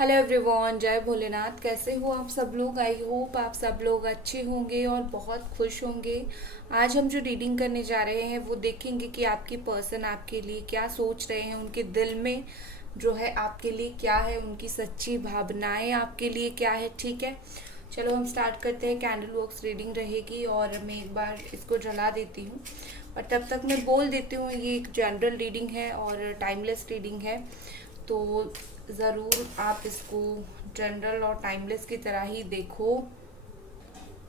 Hello everyone, जय भोलेनाथ। कैसे हो आप सब लोग? आई होप आप सब लोग अच्छे होंगे और बहुत खुश होंगे। आज हम जो रीडिंग करने जा रहे हैं वो देखेंगे कि आपकी पर्सन आपके लिए क्या सोच रहे हैं, उनके दिल में जो है आपके लिए क्या है, उनकी सच्ची भावनाएं आपके लिए क्या है। ठीक है, चलो हम स्टार्ट करते हैं। कैंडल बॉक्स रीडिंग रहेगी और मैं एक बार इसको जला देती हूँ और तब तक मैं बोल देती हूँ ये एक जनरल रीडिंग है और टाइमलेस रीडिंग है, तो ज़रूर आप इसको जनरल और टाइमलेस की तरह ही देखो।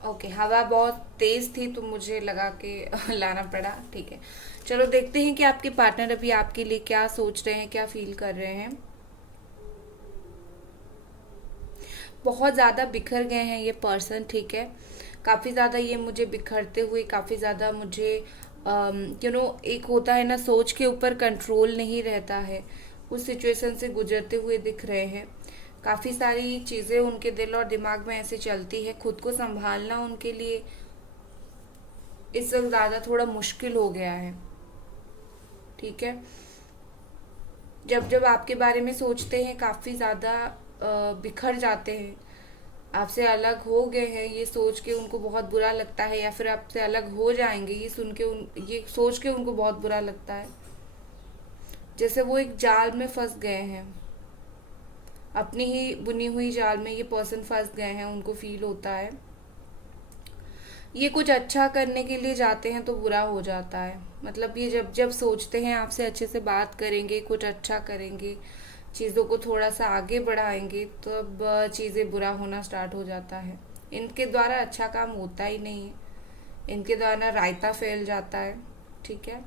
ओके, हवा बहुत तेज़ थी तो मुझे लगा के लाना पड़ा। ठीक है, चलो देखते हैं कि आपके पार्टनर अभी आपके लिए क्या सोच रहे हैं, क्या फील कर रहे हैं। बहुत ज़्यादा बिखर गए हैं ये पर्सन। ठीक है, काफ़ी ज़्यादा ये मुझे बिखरते हुए, काफ़ी ज़्यादा मुझे एक होता है ना, सोच के ऊपर कंट्रोल नहीं रहता है, उस सिचुएशन से गुजरते हुए दिख रहे हैं। काफ़ी सारी चीज़ें उनके दिल और दिमाग में ऐसे चलती है, खुद को संभालना उनके लिए इस वक्त ज़्यादा थोड़ा मुश्किल हो गया है। ठीक है, जब जब आपके बारे में सोचते हैं काफ़ी ज़्यादा बिखर जाते हैं। आपसे अलग हो गए हैं ये सोच के उनको बहुत बुरा लगता है, या फिर आपसे अलग हो जाएंगे ये सुन के ये सोच के उनको बहुत बुरा लगता है। जैसे वो एक जाल में फंस गए हैं, अपनी ही बुनी हुई जाल में ये पर्सन फंस गए हैं, उनको फील होता है। ये कुछ अच्छा करने के लिए जाते हैं तो बुरा हो जाता है। मतलब ये जब जब सोचते हैं आपसे अच्छे से बात करेंगे, कुछ अच्छा करेंगे, चीज़ों को थोड़ा सा आगे बढ़ाएंगे, तो अब चीज़ें बुरा होना स्टार्ट हो जाता है। इनके द्वारा अच्छा काम होता ही नहीं है, इनके द्वारा रायता फैल जाता है। ठीक है,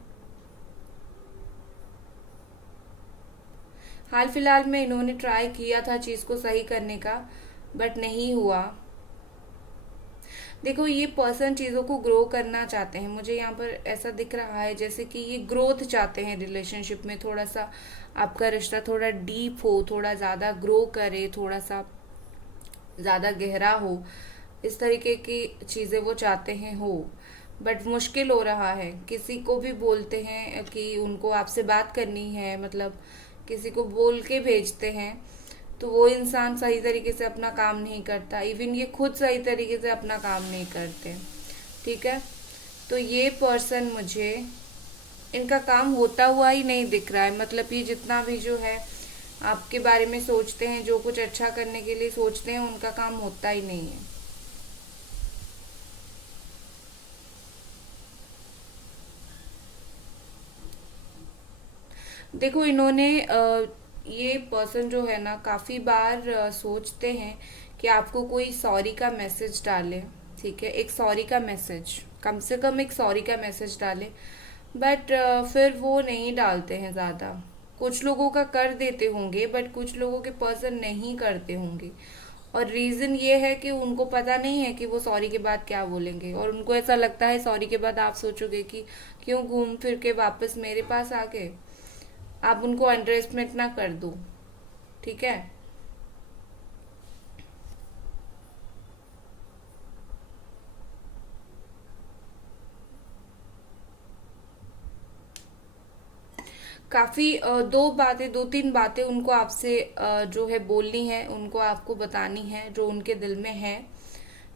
हाल फिलहाल में इन्होंने ट्राई किया था चीज़ को सही करने का, बट नहीं हुआ। देखो, ये पर्सन चीज़ों को ग्रो करना चाहते हैं, मुझे यहाँ पर ऐसा दिख रहा है जैसे कि ये ग्रोथ चाहते हैं रिलेशनशिप में। थोड़ा सा आपका रिश्ता थोड़ा डीप हो, थोड़ा ज़्यादा ग्रो करे, थोड़ा सा ज़्यादा गहरा हो, इस तरीके की चीज़ें वो चाहते हैं हो। बट मुश्किल हो रहा है। किसी को भी बोलते हैं कि उनको आपसे बात करनी है, मतलब किसी को बोल के भेजते हैं, तो वो इंसान सही तरीके से अपना काम नहीं करता। इवन ये खुद सही तरीके से अपना काम नहीं करते। ठीक है, तो ये पर्सन मुझे इनका काम होता हुआ ही नहीं दिख रहा है। मतलब ये जितना भी जो है आपके बारे में सोचते हैं, जो कुछ अच्छा करने के लिए सोचते हैं, उनका काम होता ही नहीं है। देखो, इन्होंने ये पर्सन जो है ना, काफ़ी बार सोचते हैं कि आपको कोई सॉरी का मैसेज डाले। ठीक है, एक सॉरी का मैसेज, कम से कम एक सॉरी का मैसेज डाले। बट फिर वो नहीं डालते हैं ज़्यादा। कुछ लोगों का कर देते होंगे, बट कुछ लोगों के पर्सन नहीं करते होंगे। और रीज़न ये है कि उनको पता नहीं है कि वो सॉरी के बाद क्या बोलेंगे, और उनको ऐसा लगता है सॉरी के बाद आप सोचोगे कि क्यों घूम फिर के वापस मेरे पास आ गए। आप उनको अंडर एस्टिमेट ना कर दो। ठीक है, काफ़ी दो तीन बातें उनको आपसे जो है बोलनी है, उनको आपको बतानी है जो उनके दिल में है।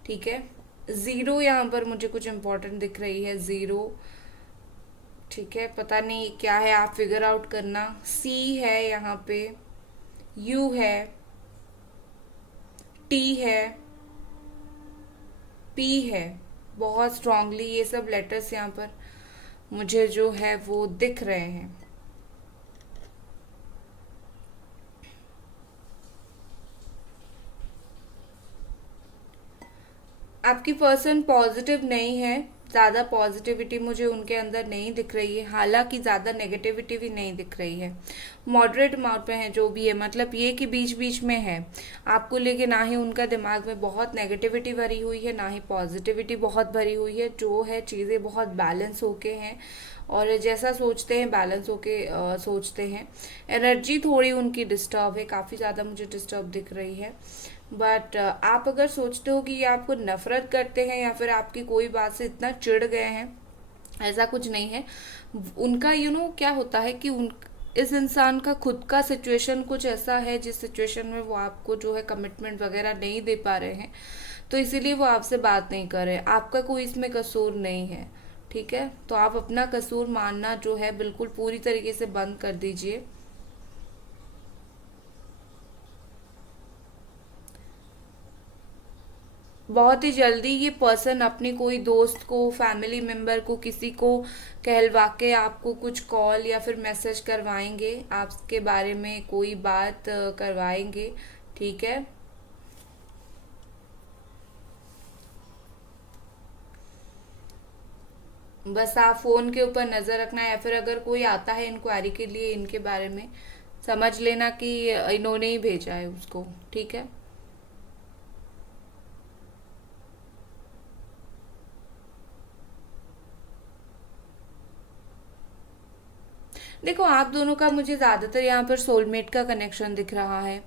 ठीक है, ज़ीरो यहाँ पर मुझे कुछ इम्पोर्टेंट दिख रही है, ज़ीरो। ठीक है, पता नहीं क्या है, आप फिगर आउट करना। सी है यहाँ पे, यू है, टी है, पी है। बहुत स्ट्रांगली ये सब लेटर्स यहाँ पर मुझे जो है वो दिख रहे हैं। आपकी पर्सन पॉजिटिव नहीं है, ज़्यादा पॉजिटिविटी मुझे उनके अंदर नहीं दिख रही है, हालांकि ज़्यादा नेगेटिविटी भी नहीं दिख रही है। मॉडरेट अमाउंट में है जो भी है, मतलब ये कि बीच बीच में है। आपको लेके ना ही उनका दिमाग में बहुत नेगेटिविटी भरी हुई है, ना ही पॉजिटिविटी बहुत भरी हुई है। जो है चीज़ें बहुत बैलेंस होके हैं, और जैसा सोचते हैं बैलेंस होके सोचते हैं। एनर्जी थोड़ी उनकी डिस्टर्ब है, काफ़ी ज़्यादा मुझे डिस्टर्ब दिख रही है। बट आप अगर सोचते हो कि ये आपको नफरत करते हैं या फिर आपकी कोई बात से इतना चिढ़ गए हैं, ऐसा कुछ नहीं है। उनका क्या होता है कि इस इंसान का खुद का सिचुएशन कुछ ऐसा है जिस सिचुएशन में वो आपको जो है कमिटमेंट वगैरह नहीं दे पा रहे हैं, तो इसीलिए वो आपसे बात नहीं कर रहे। आपका कोई इसमें कसूर नहीं है, ठीक है? तो आप अपना कसूर मानना जो है बिल्कुल पूरी तरीके से बंद कर दीजिए। बहुत ही जल्दी ये पर्सन अपनी कोई दोस्त को, फैमिली मेंबर को, किसी को कहलवा के आपको कुछ कॉल या फिर मैसेज करवाएंगे, आपके बारे में कोई बात करवाएंगे, ठीक है? बस आप फोन के ऊपर नजर रखना, या फिर अगर कोई आता है इंक्वायरी के लिए इनके बारे में, समझ लेना कि इन्होंने ही भेजा है उसको, ठीक है? देखो, आप दोनों का मुझे ज्यादातर यहाँ पर सोलमेट का कनेक्शन दिख रहा है,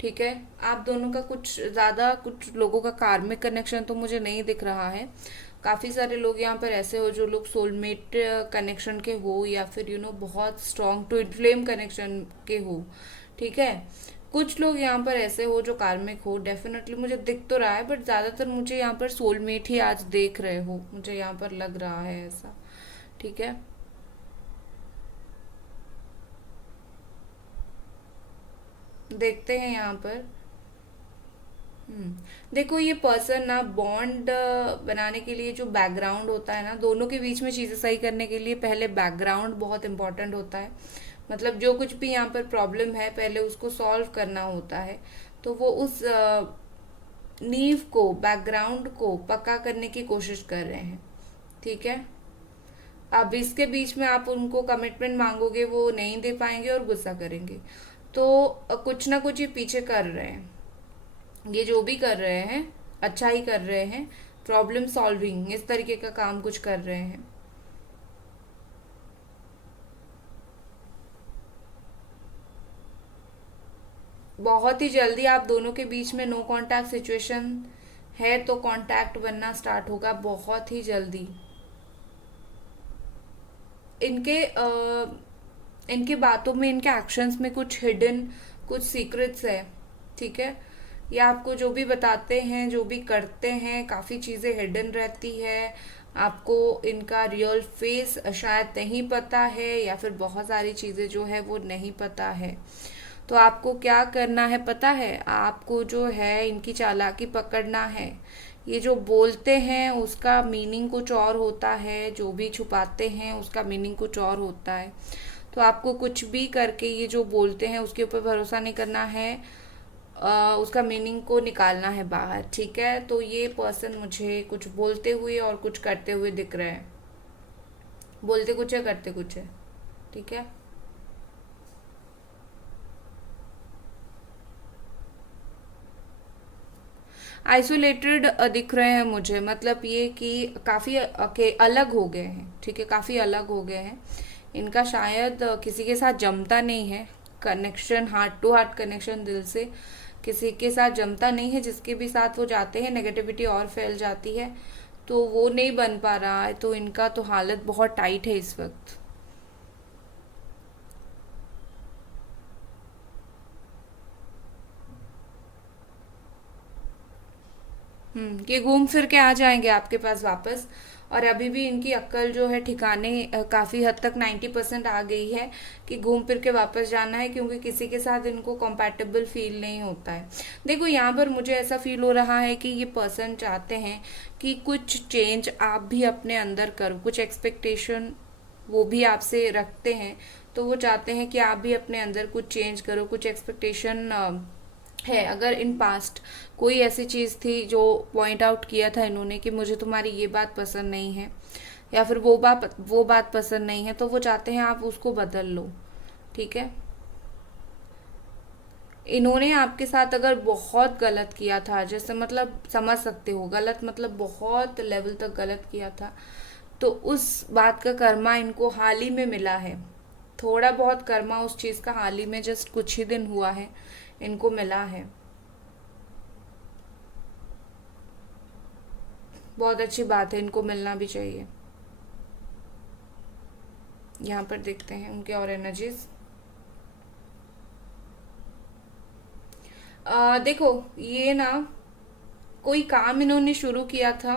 ठीक है? आप दोनों का कुछ ज्यादा, कुछ लोगों का कार्मिक कनेक्शन तो मुझे नहीं दिख रहा है। काफी सारे लोग यहाँ पर ऐसे हो जो लोग सोलमेट कनेक्शन के हो, या फिर बहुत स्ट्रॉन्ग ट्विन फ्लेम कनेक्शन के हो, ठीक है? कुछ लोग यहाँ पर ऐसे हो जो कार्मिक हो, डेफिनेटली मुझे दिख तो रहा है, बट ज्यादातर मुझे यहाँ पर सोलमेट ही आज देख रहे हो, मुझे यहाँ पर लग रहा है ऐसा, ठीक है? देखते हैं यहाँ पर। देखो, ये पर्सन ना बॉन्ड बनाने के लिए जो बैकग्राउंड होता है ना, दोनों के बीच में चीजें सही करने के लिए पहले बैकग्राउंड बहुत इंपॉर्टेंट होता है। मतलब जो कुछ भी यहाँ पर प्रॉब्लम है पहले उसको सॉल्व करना होता है। तो वो उस नींव को, बैकग्राउंड को पक्का करने की कोशिश कर रहे हैं, ठीक है? अब इसके बीच में आप उनको कमिटमेंट मांगोगे, वो नहीं दे पाएंगे और गुस्सा करेंगे। तो कुछ ना कुछ ये पीछे कर रहे हैं। ये जो भी कर रहे हैं अच्छा ही कर रहे हैं। प्रॉब्लम सॉल्विंग इस तरीके का काम कुछ कर रहे हैं। बहुत ही जल्दी आप दोनों के बीच में नो कांटेक्ट सिचुएशन है, तो कांटेक्ट बनना स्टार्ट होगा बहुत ही जल्दी। इनके इनकी बातों में, इनके एक्शंस में कुछ हिडन, कुछ सीक्रेट्स है, ठीक है? ये आपको जो भी बताते हैं, जो भी करते हैं, काफ़ी चीज़ें हिडन रहती है। आपको इनका रियल फेस शायद नहीं पता है, या फिर बहुत सारी चीज़ें जो है वो नहीं पता है। तो आपको क्या करना है पता है? आपको जो है इनकी चालाकी पकड़ना है। ये जो बोलते हैं उसका मीनिंग कुछ और होता है, जो भी छुपाते हैं उसका मीनिंग कुछ और होता है। तो आपको कुछ भी करके ये जो बोलते हैं उसके ऊपर भरोसा नहीं करना है, उसका मीनिंग को निकालना है बाहर, ठीक है? तो ये पर्सन मुझे कुछ बोलते हुए और कुछ करते हुए दिख रहे हैं। बोलते कुछ है, करते कुछ है, ठीक है? आइसोलेटेड दिख रहे हैं मुझे, मतलब ये कि काफ़ी के अलग हो गए हैं, ठीक है? काफ़ी अलग हो गए हैं। इनका शायद किसी के साथ जमता नहीं है, connection, heart to heart connection, दिल से किसी के साथ जमता नहीं है। जिसके भी साथ वो जाते हैं नेगेटिविटी और फैल जाती है, तो वो नहीं बन पा रहा है। तो इनका तो हालत बहुत टाइट है इस वक्त। ये घूम फिर के आ जाएंगे आपके पास वापस। और अभी भी इनकी अक्ल जो है ठिकाने काफ़ी हद तक 90% आ गई है कि घूम फिर के वापस जाना है, क्योंकि किसी के साथ इनको कंपैटिबल फील नहीं होता है। देखो, यहाँ पर मुझे ऐसा फील हो रहा है कि ये पर्सन चाहते हैं कि कुछ चेंज आप भी अपने अंदर करो, कुछ एक्सपेक्टेशन वो भी आपसे रखते हैं। तो वो चाहते हैं कि आप भी अपने अंदर कुछ चेंज करो, कुछ एक्सपेक्टेशन है। अगर इन पास्ट कोई ऐसी चीज़ थी जो पॉइंट आउट किया था इन्होंने कि मुझे तुम्हारी ये बात पसंद नहीं है, या फिर वो बात पसंद नहीं है, तो वो चाहते हैं आप उसको बदल लो, ठीक है? इन्होंने आपके साथ अगर बहुत गलत किया था, जैसे मतलब समझ सकते हो, गलत मतलब बहुत लेवल तक गलत किया था, तो उस बात का कर्मा इनको हाल ही में मिला है। थोड़ा बहुत कर्मा उस चीज़ का हाल ही में, जस्ट कुछ ही दिन हुआ है, इनको मिला है। बहुत अच्छी बात है, इनको मिलना भी चाहिए। यहाँ पर देखते हैं उनके और एनर्जीज। देखो, ये ना कोई काम इन्होंने शुरू किया था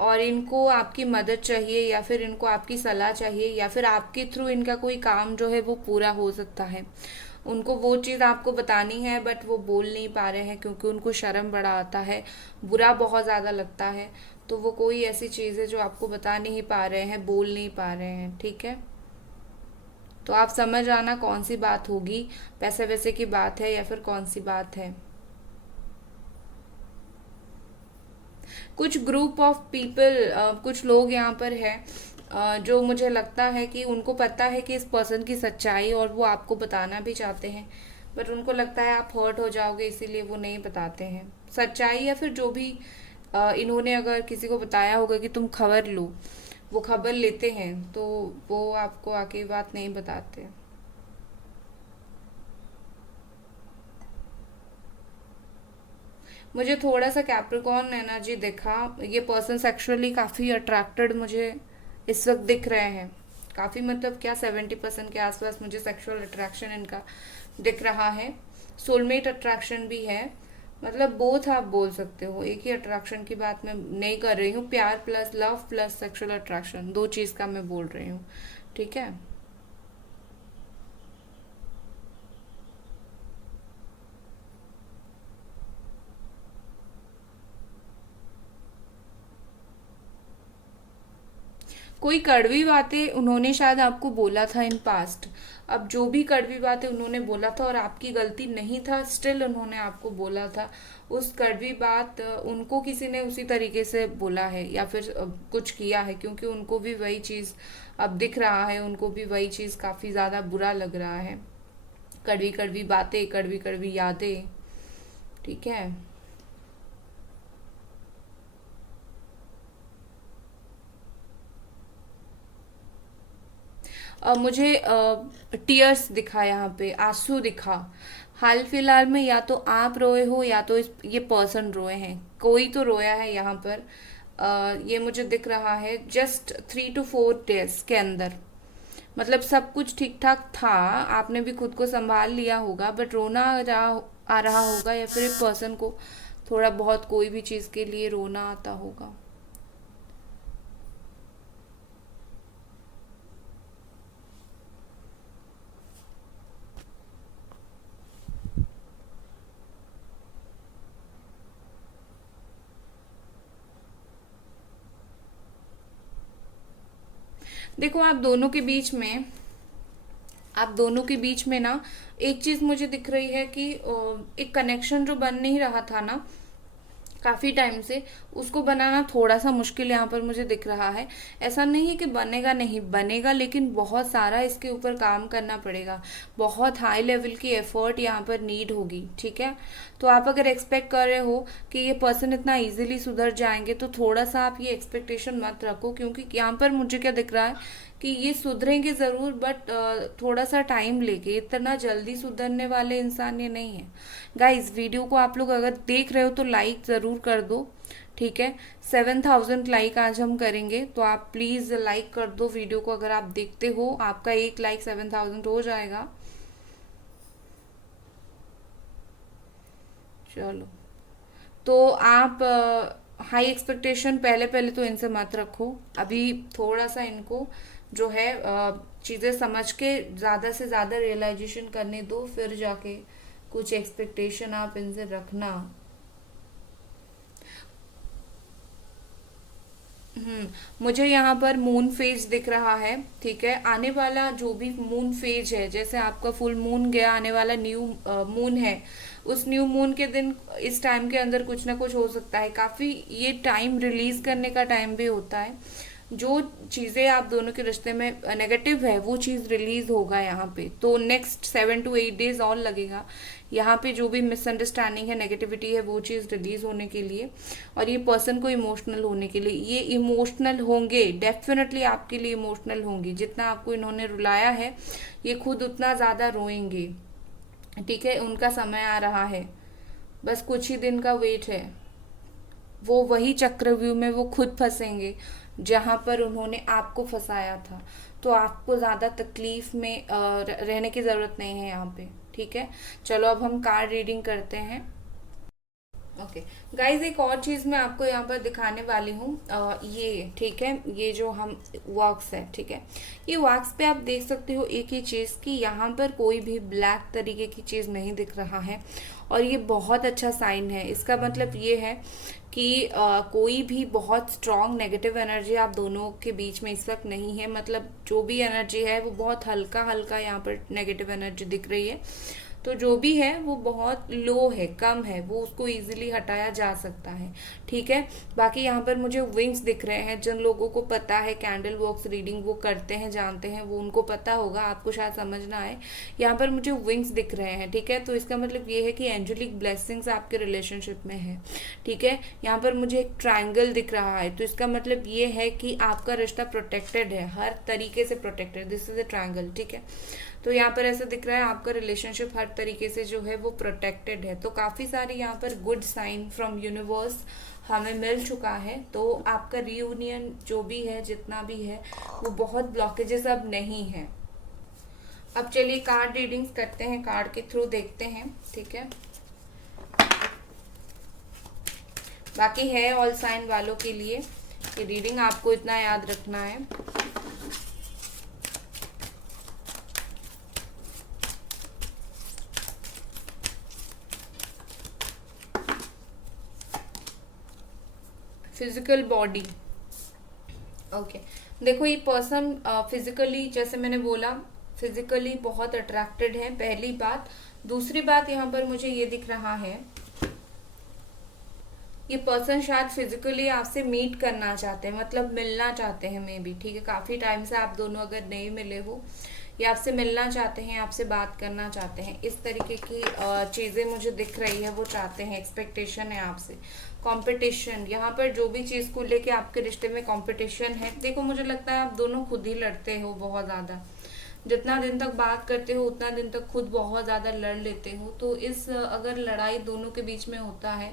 और इनको आपकी मदद चाहिए या फिर इनको आपकी सलाह चाहिए या फिर आपके थ्रू इनका कोई काम जो है वो पूरा हो सकता है। उनको वो चीज़ आपको बतानी है बट वो बोल नहीं पा रहे हैं क्योंकि उनको शर्म बड़ा आता है, बुरा बहुत ज़्यादा लगता है। तो वो कोई ऐसी चीज़ है जो आपको बता नहीं पा रहे हैं, बोल नहीं पा रहे हैं, ठीक है। तो आप समझ आना कौन सी बात होगी, पैसे वैसे की बात है या फिर कौन सी बात है। कुछ ग्रुप ऑफ पीपल, कुछ लोग यहाँ पर है जो मुझे लगता है कि उनको पता है कि इस पर्सन की सच्चाई और वो आपको बताना भी चाहते हैं, बट उनको लगता है आप हर्ट हो जाओगे इसीलिए वो नहीं बताते हैं सच्चाई। या फिर जो भी इन्होंने अगर किसी को बताया होगा कि तुम खबर लो, वो खबर लेते हैं तो वो आपको आके बात नहीं बताते। मुझे थोड़ा सा कैप्रिकॉर्न एनर्जी दिखा। ये पर्सन सेक्सुअली काफ़ी अट्रैक्टेड मुझे इस वक्त दिख रहे हैं। काफ़ी मतलब क्या 70% के आसपास मुझे सेक्सुअल अट्रैक्शन इनका दिख रहा है। सोलमेट अट्रैक्शन भी है, मतलब बोथ आप बोल सकते हो। एक ही अट्रैक्शन की बात मैं नहीं कर रही हूँ, प्यार plus love plus sexual attraction, दो चीज़ का मैं बोल रही हूँ, ठीक है। कोई कड़वी बातें उन्होंने शायद आपको बोला था इन पास्ट। अब जो भी कड़वी बातें उन्होंने बोला था और आपकी गलती नहीं था, स्टिल उन्होंने आपको बोला था, उस कड़वी बात उनको किसी ने उसी तरीके से बोला है या फिर कुछ किया है क्योंकि उनको भी वही चीज़ अब दिख रहा है, उनको भी वही चीज़ काफ़ी ज़्यादा बुरा लग रहा है। कड़वी कड़वी बातें, कड़वी कड़वी यादें, ठीक है। मुझे टीयर्स दिखा, यहाँ पे आंसू दिखा। हाल फिलहाल में या तो आप रोए हो या तो ये पर्सन रोए हैं, कोई तो रोया है यहाँ पर। ये मुझे दिख रहा है जस्ट 3 to 4 days के अंदर। मतलब सब कुछ ठीक ठाक था, आपने भी खुद को संभाल लिया होगा, बट रोना आ रहा होगा या फिर एक पर्सन को थोड़ा बहुत कोई भी चीज़ के लिए रोना आता होगा। देखो, आप दोनों के बीच में ना एक चीज मुझे दिख रही है कि एक कनेक्शन जो बन नहीं रहा था ना काफी टाइम से, उसको बनाना थोड़ा सा मुश्किल यहाँ पर मुझे दिख रहा है। ऐसा नहीं है कि बनेगा, नहीं बनेगा, लेकिन बहुत सारा इसके ऊपर काम करना पड़ेगा। बहुत हाई लेवल की एफर्ट यहाँ पर नीड होगी, ठीक है। तो आप अगर एक्सपेक्ट कर रहे हो कि ये पर्सन इतना इजीली सुधर जाएंगे तो थोड़ा सा आप ये एक्सपेक्टेशन मत रखो, क्योंकि यहाँ पर मुझे क्या दिख रहा है कि ये सुधरेंगे ज़रूर, बट थोड़ा सा टाइम लेके, इतना जल्दी सुधरने वाले इंसान ये नहीं है। गाइस, वीडियो को आप लोग अगर देख रहे हो तो लाइक ज़रूर कर दो, ठीक है। 7,000 लाइक आज हम करेंगे, तो आप प्लीज़ लाइक कर दो वीडियो को। अगर आप देखते हो, आपका एक लाइक 7,000 हो जाएगा। चलो, तो आप हाई एक्सपेक्टेशन पहले पहले तो इनसे मत रखो। अभी थोड़ा सा इनको जो है चीज़ें समझ के ज़्यादा से ज़्यादा रियलाइजेशन करने दो, फिर जाके कुछ एक्सपेक्टेशन आप इनसे रखना। मुझे यहाँ पर मून फेज दिख रहा है, ठीक है। आने वाला जो भी मून फेज है, जैसे आपका फुल मून गया, आने वाला न्यू मून है, उस न्यू मून के दिन इस टाइम के अंदर कुछ ना कुछ हो सकता है। काफी ये टाइम रिलीज करने का टाइम भी होता है। जो चीजें आप दोनों के रिश्ते में नेगेटिव है वो चीज रिलीज होगा यहाँ पे। तो नेक्स्ट 7 to 8 days और लगेगा यहाँ पे। जो भी मिसअंडरस्टैंडिंग है, नेगेटिविटी है, वो चीज रिलीज होने के लिए और ये पर्सन को इमोशनल होने के लिए। ये इमोशनल होंगे, डेफिनेटली आपके लिए इमोशनल होंगी। जितना आपको इन्होंने रुलाया है, ये खुद उतना ज्यादा रोएंगे, ठीक है। उनका समय आ रहा है, बस कुछ ही दिन का वेट है। वो वही चक्रव्यूह में वो खुद फंसेंगे जहां पर उन्होंने आपको फंसाया था। तो आपको ज्यादा तकलीफ में रहने की जरूरत नहीं है यहाँ पे, ठीक है। चलो, अब हम कार्ड रीडिंग करते हैं। ओके गाइज, एक और चीज मैं आपको यहाँ पर दिखाने वाली हूँ। ये ठीक है, ये जो हम वॉक्स है, ठीक है, ये वॉक्स पे आप देख सकते हो एक ही चीज कि यहाँ पर कोई भी ब्लैक तरीके की चीज नहीं दिख रहा है, और ये बहुत अच्छा साइन है। इसका मतलब ये है कि कोई भी बहुत स्ट्रांग नेगेटिव एनर्जी आप दोनों के बीच में इस वक्त नहीं है। मतलब जो भी एनर्जी है वो बहुत हल्का हल्का यहाँ पर नेगेटिव एनर्जी दिख रही है। तो जो भी है वो बहुत लो है, कम है, वो उसको इजीली हटाया जा सकता है, ठीक है। बाकी यहाँ पर मुझे विंग्स दिख रहे हैं। जिन लोगों को पता है कैंडल बॉक्स रीडिंग वो करते हैं, जानते हैं, वो उनको पता होगा, आपको शायद समझ ना आए। यहाँ पर मुझे विंग्स दिख रहे हैं, ठीक है। तो इसका मतलब ये है कि एंजेलिक ब्लेसिंग्स आपके रिलेशनशिप में है, ठीक है। यहाँ पर मुझे एक ट्रायंगल दिख रहा है, तो इसका मतलब ये है कि आपका रिश्ता प्रोटेक्टेड है, हर तरीके से protected. This is a triangle, ठीक है। तो यहाँ पर ऐसा दिख रहा है आपका रिलेशनशिप हर तरीके से जो है वो प्रोटेक्टेड है। तो काफ़ी सारे यहाँ पर गुड साइन फ्रॉम यूनिवर्स हमें मिल चुका है। तो आपका रियूनियन जो भी है, जितना भी है, वो बहुत ब्लॉकेजेस अब नहीं है। अब चलिए कार्ड रीडिंग्स करते हैं, कार्ड के थ्रू देखते हैं, ठीक है। बाकी है ऑल साइन वालों के लिए कि रीडिंग आपको इतना याद रखना है। Physical body, okay. देखो ये पर्सन फिजिकली, जैसे मैंने बोला, फिजिकली बहुत अट्रैक्टेड है, पहली बात। दूसरी बात यहाँ पर मुझे ये दिख रहा है, ये पर्सन शायद फिजिकली आपसे मीट करना चाहते हैं, मतलब मिलना चाहते हैं मे बी, ठीक है। काफी टाइम से आप दोनों अगर नहीं मिले हो, ये आपसे मिलना चाहते हैं, आपसे बात करना चाहते हैं, इस तरीके की चीजें मुझे दिख रही है। वो चाहते हैं, एक्सपेक्टेशन है आपसे, कंपटीशन। यहाँ पर जो भी चीज को लेके आपके रिश्ते में कंपटीशन है, देखो मुझे लगता है आप दोनों खुद ही लड़ते हो बहुत ज्यादा। जितना दिन तक बात करते हो उतना दिन तक खुद बहुत ज्यादा लड़ लेते हो। तो इस अगर लड़ाई दोनों के बीच में होता है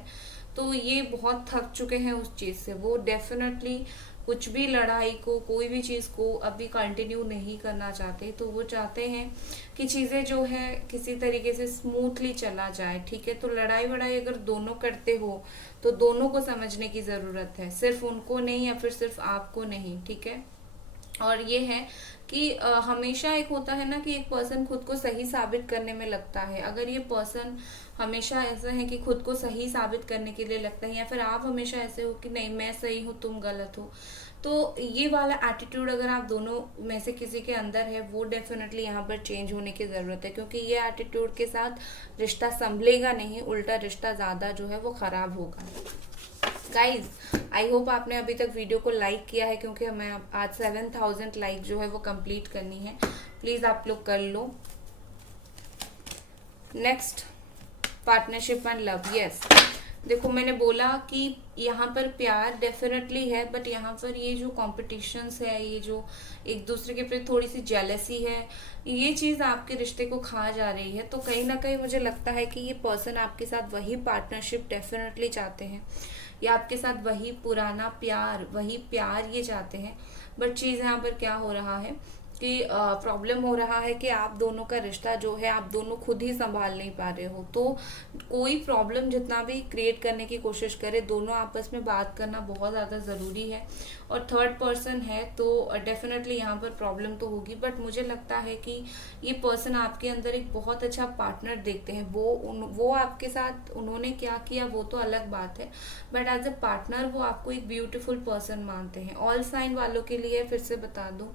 तो ये बहुत थक चुके हैं उस चीज से। वो डेफिनेटली कुछ भी लड़ाई को, कोई भी चीज को अभी कंटिन्यू नहीं करना चाहते। तो वो चाहते हैं कि चीजें जो है किसी तरीके से स्मूथली चला जाए, ठीक है। तो लड़ाई वड़ाई अगर दोनों करते हो तो दोनों को समझने की जरूरत है, सिर्फ उनको नहीं या फिर सिर्फ आपको नहीं, ठीक है। और ये है कि हमेशा एक होता है ना कि एक पर्सन खुद को सही साबित करने में लगता है। अगर ये पर्सन हमेशा ऐसा है कि खुद को सही साबित करने के लिए लगता है, या फिर आप हमेशा ऐसे हो कि नहीं मैं सही हूँ तुम गलत हो, तो ये वाला एटीट्यूड अगर आप दोनों में से किसी के अंदर है, वो डेफिनेटली यहाँ पर चेंज होने की ज़रूरत है। क्योंकि ये एटीट्यूड के साथ रिश्ता संभलेगा नहीं, उल्टा रिश्ता ज़्यादा जो है वो ख़राब होगा। गाइज, आई होप आपने अभी तक वीडियो को लाइक किया है, क्योंकि हमें आज 7000 लाइक जो है वो कंप्लीट करनी है। प्लीज आप लोग कर लो। Next, partnership and love. Yes, देखो मैंने बोला कि यहाँ पर प्यार डेफिनेटली है, बट यहाँ पर ये जो कॉम्पिटिशन्स है, ये जो एक दूसरे के प्रति थोड़ी सी जेलसी है, ये चीज़ आपके रिश्ते को खा जा रही है। तो कहीं ना कहीं मुझे लगता है कि ये पर्सन आपके साथ वही पार्टनरशिप डेफिनेटली चाहते हैं, या आपके साथ वही पुराना प्यार, वही प्यार ये चाहते हैं। बट चीज़ यहाँ पर क्या हो रहा है कि प्रॉब्लम हो रहा है कि आप दोनों का रिश्ता जो है आप दोनों खुद ही संभाल नहीं पा रहे हो। तो कोई प्रॉब्लम जितना भी क्रिएट करने की कोशिश करे, दोनों आपस में बात करना बहुत ज़्यादा ज़रूरी है। और थर्ड पर्सन है तो डेफिनेटली यहाँ पर प्रॉब्लम तो होगी, बट मुझे लगता है कि ये पर्सन आपके अंदर एक बहुत अच्छा पार्टनर देखते हैं। वो आपके साथ उन्होंने क्या किया वो तो अलग बात है, बट एज अ पार्टनर वो आपको एक ब्यूटीफुल पर्सन मानते हैं। ऑल साइन वालों के लिए फिर से बता दूं,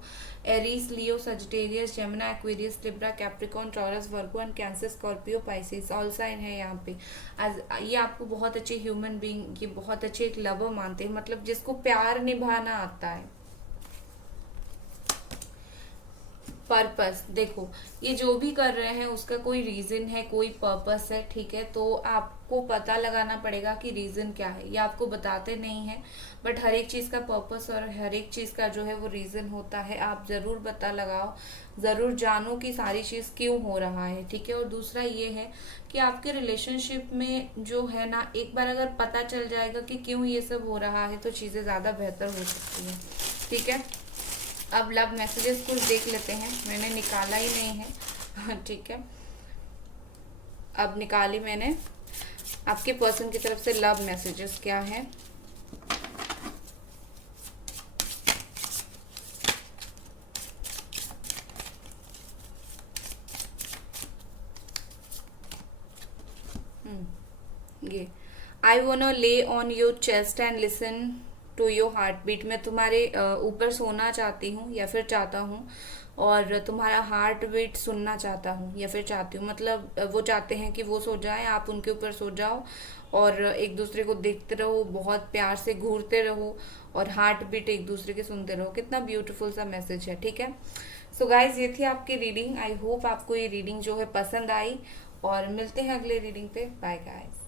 Aries, Leo, Sagittarius, Gemini, Aquarius, Libra, Capricorn, Taurus, Virgo and Cancer, Scorpio, Pisces all sign है यहाँ पे। ये आपको बहुत अच्छे ह्यूमन बीइंग, ये बहुत अच्छे एक लवर मानते हैं, मतलब जिसको प्यार निभाना आता है। पर्पस, देखो ये जो भी कर रहे हैं उसका कोई रीजन है, कोई पर्पस है, ठीक है। तो आपको पता लगाना पड़ेगा कि रीजन क्या है। ये आपको बताते नहीं है, बट हर एक चीज का पर्पस और हर एक चीज का जो है वो रीजन होता है। आप जरूर पता लगाओ, जरूर जानो कि सारी चीज क्यों हो रहा है, ठीक है। और दूसरा ये है कि आपके रिलेशनशिप में जो है ना, एक बार अगर पता चल जाएगा कि क्यों ये सब हो रहा है तो चीजें ज्यादा बेहतर हो सकती है, ठीक है। अब लव मैसेजेस कुछ देख लेते हैं, मैंने निकाला ही नहीं है ठीक है, अब निकाली मैंने। आपके पर्सन की तरफ से लव मैसेजेस क्या है? ये I wanna lay on your chest and listen to your heart beat. मैं तुम्हारे ऊपर सोना चाहती हूँ या फिर चाहता हूँ, और तुम्हारा हार्ट बीट सुनना चाहता हूँ या फिर चाहती हूँ। मतलब वो चाहते हैं कि वो सो जाएं, आप उनके ऊपर सो जाओ और एक दूसरे को देखते रहो, बहुत प्यार से घूरते रहो और हार्ट बीट एक दूसरे के सुनते रहो। कितना ब्यूटीफुल सा मैसेज है, ठीक है। सो गाइज, ये थी आपकी रीडिंग। आई होप आपको ये रीडिंग जो है पसंद आई, और मिलते हैं अगले रीडिंग पे। Bye guys.